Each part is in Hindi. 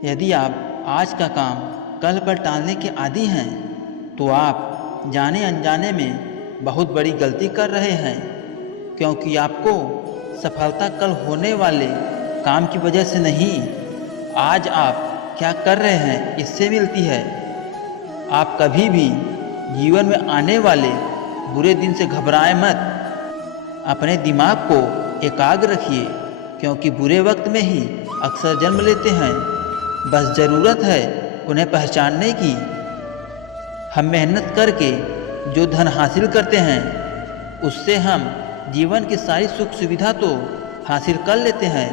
यदि आप आज का काम कल पर टालने के आदी हैं तो आप जाने अनजाने में बहुत बड़ी गलती कर रहे हैं, क्योंकि आपको सफलता कल होने वाले काम की वजह से नहीं, आज आप क्या कर रहे हैं इससे मिलती है। आप कभी भी जीवन में आने वाले बुरे दिन से घबराएं मत। अपने दिमाग को एकाग्र रखिए, क्योंकि बुरे वक्त में ही अक्सर जन्म लेते हैं। बस ज़रूरत है उन्हें पहचानने की। हम मेहनत करके जो धन हासिल करते हैं उससे हम जीवन की सारी सुख सुविधा तो हासिल कर लेते हैं,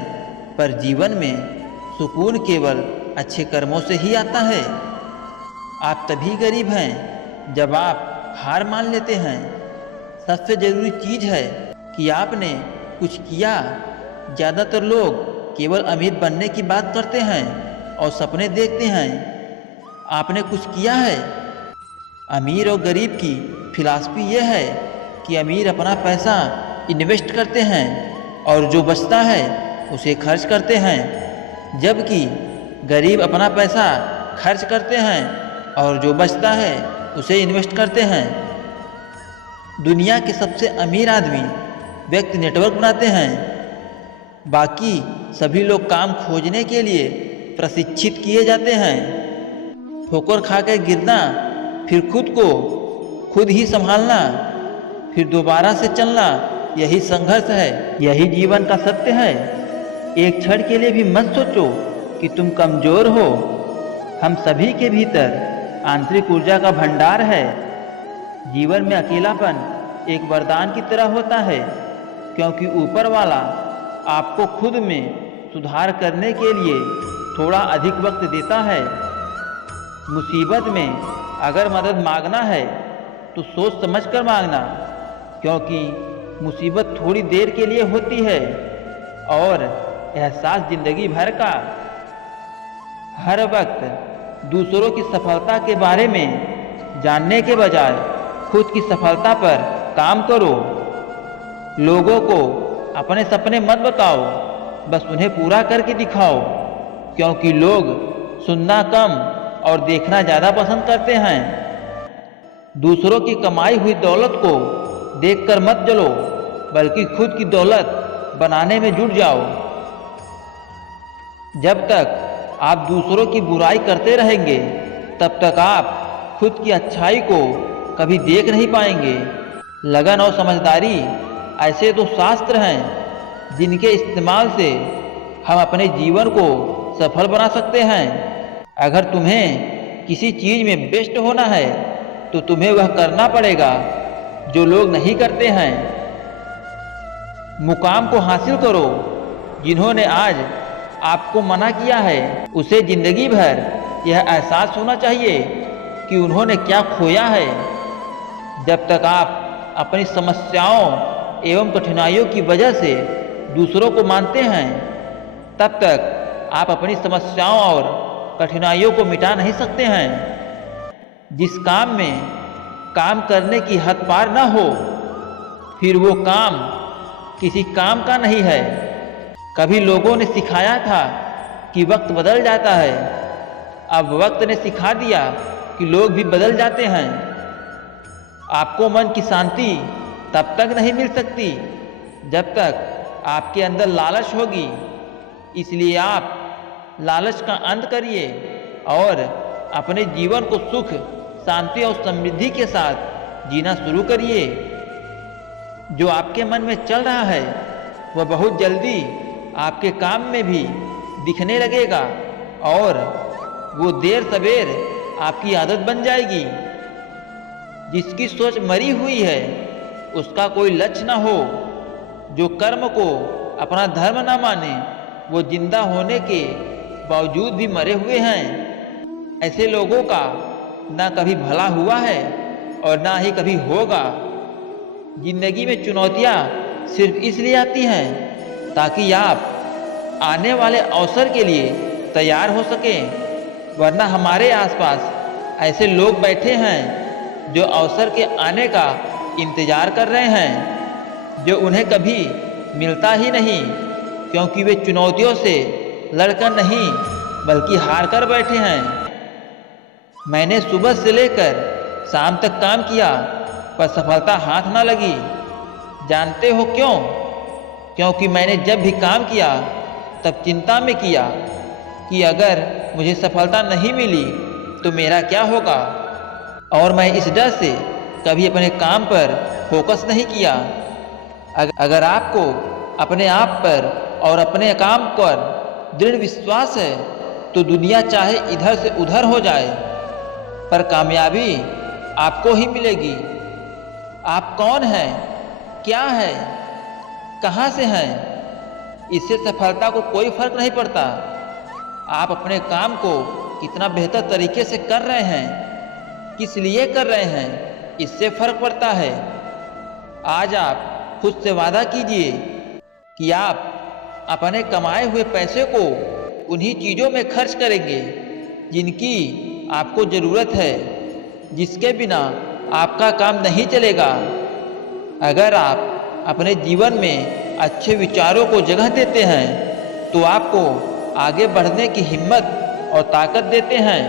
पर जीवन में सुकून केवल अच्छे कर्मों से ही आता है। आप तभी गरीब हैं जब आप हार मान लेते हैं। सबसे ज़रूरी चीज़ है कि आपने कुछ किया। ज़्यादातर लोग केवल अमीर बनने की बात करते हैं और सपने देखते हैं। आपने कुछ किया है। अमीर और गरीब की फिलॉसफी यह है कि अमीर अपना पैसा इन्वेस्ट करते हैं और जो बचता है उसे खर्च करते हैं, जबकि गरीब अपना पैसा खर्च करते हैं और जो बचता है उसे इन्वेस्ट करते हैं। दुनिया के सबसे अमीर आदमी व्यक्ति नेटवर्क बनाते हैं। बाकी सभी लोग काम खोजने के लिए प्रशिक्षित किए जाते हैं। ठोकर खाकर गिरना, फिर खुद को खुद ही संभालना, फिर दोबारा से चलना, यही संघर्ष है। यही जीवन का सत्य है। एक क्षण के लिए भी मत सोचो कि तुम कमज़ोर हो। हम सभी के भीतर आंतरिक ऊर्जा का भंडार है। जीवन में अकेलापन एक वरदान की तरह होता है, क्योंकि ऊपर वाला आपको खुद में सुधार करने के लिए थोड़ा अधिक वक्त देता है। मुसीबत में अगर मदद मांगना है तो सोच समझ कर मांगना, क्योंकि मुसीबत थोड़ी देर के लिए होती है और एहसास जिंदगी भर का। हर वक्त दूसरों की सफलता के बारे में जानने के बजाय खुद की सफलता पर काम करो। लोगों को अपने सपने मत बताओ, बस उन्हें पूरा करके दिखाओ, क्योंकि लोग सुनना कम और देखना ज़्यादा पसंद करते हैं। दूसरों की कमाई हुई दौलत को देखकर मत जलो, बल्कि खुद की दौलत बनाने में जुट जाओ। जब तक आप दूसरों की बुराई करते रहेंगे, तब तक आप खुद की अच्छाई को कभी देख नहीं पाएंगे। लगन और समझदारी ऐसे दो शास्त्र हैं जिनके इस्तेमाल से हम अपने जीवन को सफल बना सकते हैं। अगर तुम्हें किसी चीज़ में बेस्ट होना है तो तुम्हें वह करना पड़ेगा जो लोग नहीं करते हैं। मुकाम को हासिल करो। जिन्होंने आज आपको मना किया है उसे जिंदगी भर यह एहसास होना चाहिए कि उन्होंने क्या खोया है। जब तक आप अपनी समस्याओं एवं कठिनाइयों की वजह से दूसरों को मानते हैं, तब तक आप अपनी समस्याओं और कठिनाइयों को मिटा नहीं सकते हैं। जिस काम में काम करने की हद पार न हो, फिर वो काम किसी काम का नहीं है। कभी लोगों ने सिखाया था कि वक्त बदल जाता है। अब वक्त ने सिखा दिया कि लोग भी बदल जाते हैं। आपको मन की शांति तब तक नहीं मिल सकती जब तक आपके अंदर लालच होगी। इसलिए आप लालच का अंत करिए और अपने जीवन को सुख, शांति और समृद्धि के साथ जीना शुरू करिए। जो आपके मन में चल रहा है वह बहुत जल्दी आपके काम में भी दिखने लगेगा और वो देर सवेर आपकी आदत बन जाएगी। जिसकी सोच मरी हुई है उसका कोई लक्ष्य न हो। जो कर्म को अपना धर्म न माने वो जिंदा होने के बावजूद भी मरे हुए हैं। ऐसे लोगों का ना कभी भला हुआ है और ना ही कभी होगा। जिंदगी में चुनौतियाँ सिर्फ इसलिए आती हैं ताकि आप आने वाले अवसर के लिए तैयार हो सकें, वरना हमारे आसपास ऐसे लोग बैठे हैं जो अवसर के आने का इंतज़ार कर रहे हैं, जो उन्हें कभी मिलता ही नहीं, क्योंकि वे चुनौतियों से लड़कर नहीं बल्कि हार कर बैठे हैं। मैंने सुबह से लेकर शाम तक काम किया पर सफलता हाथ ना लगी। जानते हो क्यों? क्योंकि मैंने जब भी काम किया तब चिंता में किया कि अगर मुझे सफलता नहीं मिली तो मेरा क्या होगा, और मैं इस डर से कभी अपने काम पर फोकस नहीं किया। अगर आपको अपने आप पर और अपने काम पर दृढ़ विश्वास है तो दुनिया चाहे इधर से उधर हो जाए पर कामयाबी आपको ही मिलेगी। आप कौन हैं, क्या है, कहाँ से हैं, इससे सफलता को कोई फर्क नहीं पड़ता। आप अपने काम को कितना बेहतर तरीके से कर रहे हैं, किस लिए कर रहे हैं, इससे फर्क पड़ता है। आज आप खुद से वादा कीजिए कि आप अपने कमाए हुए पैसे को उन्हीं चीज़ों में खर्च करेंगे जिनकी आपको ज़रूरत है, जिसके बिना आपका काम नहीं चलेगा। अगर आप अपने जीवन में अच्छे विचारों को जगह देते हैं तो आपको आगे बढ़ने की हिम्मत और ताकत देते हैं।